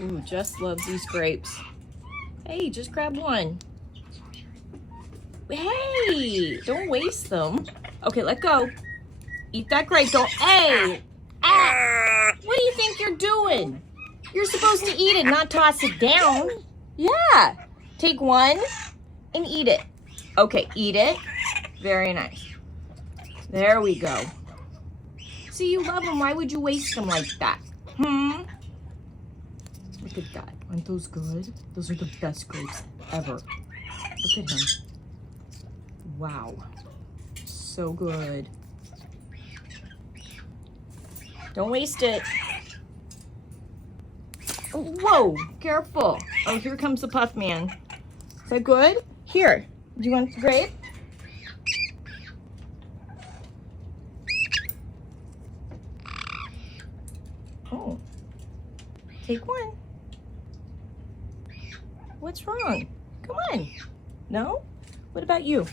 Ooh, Jess loves these grapes. Hey, just grab one. Hey, don't waste them. Okay, let go. Eat that grape. Don't. Hey! Ah! What do you think you're doing? You're supposed to eat it, not toss it down. Yeah. Take one and eat it. Okay, eat it. Very nice. There we go. See, you love them. Why would you waste them like that? Look at that. Aren't those good? Those are the best grapes ever. Look at him. Wow. So good. Don't waste it. Oh, whoa, careful. Oh, here comes the puff man. Is that good? Here, do you want the grape? Oh, take one. What's wrong? Come on. No? What about you?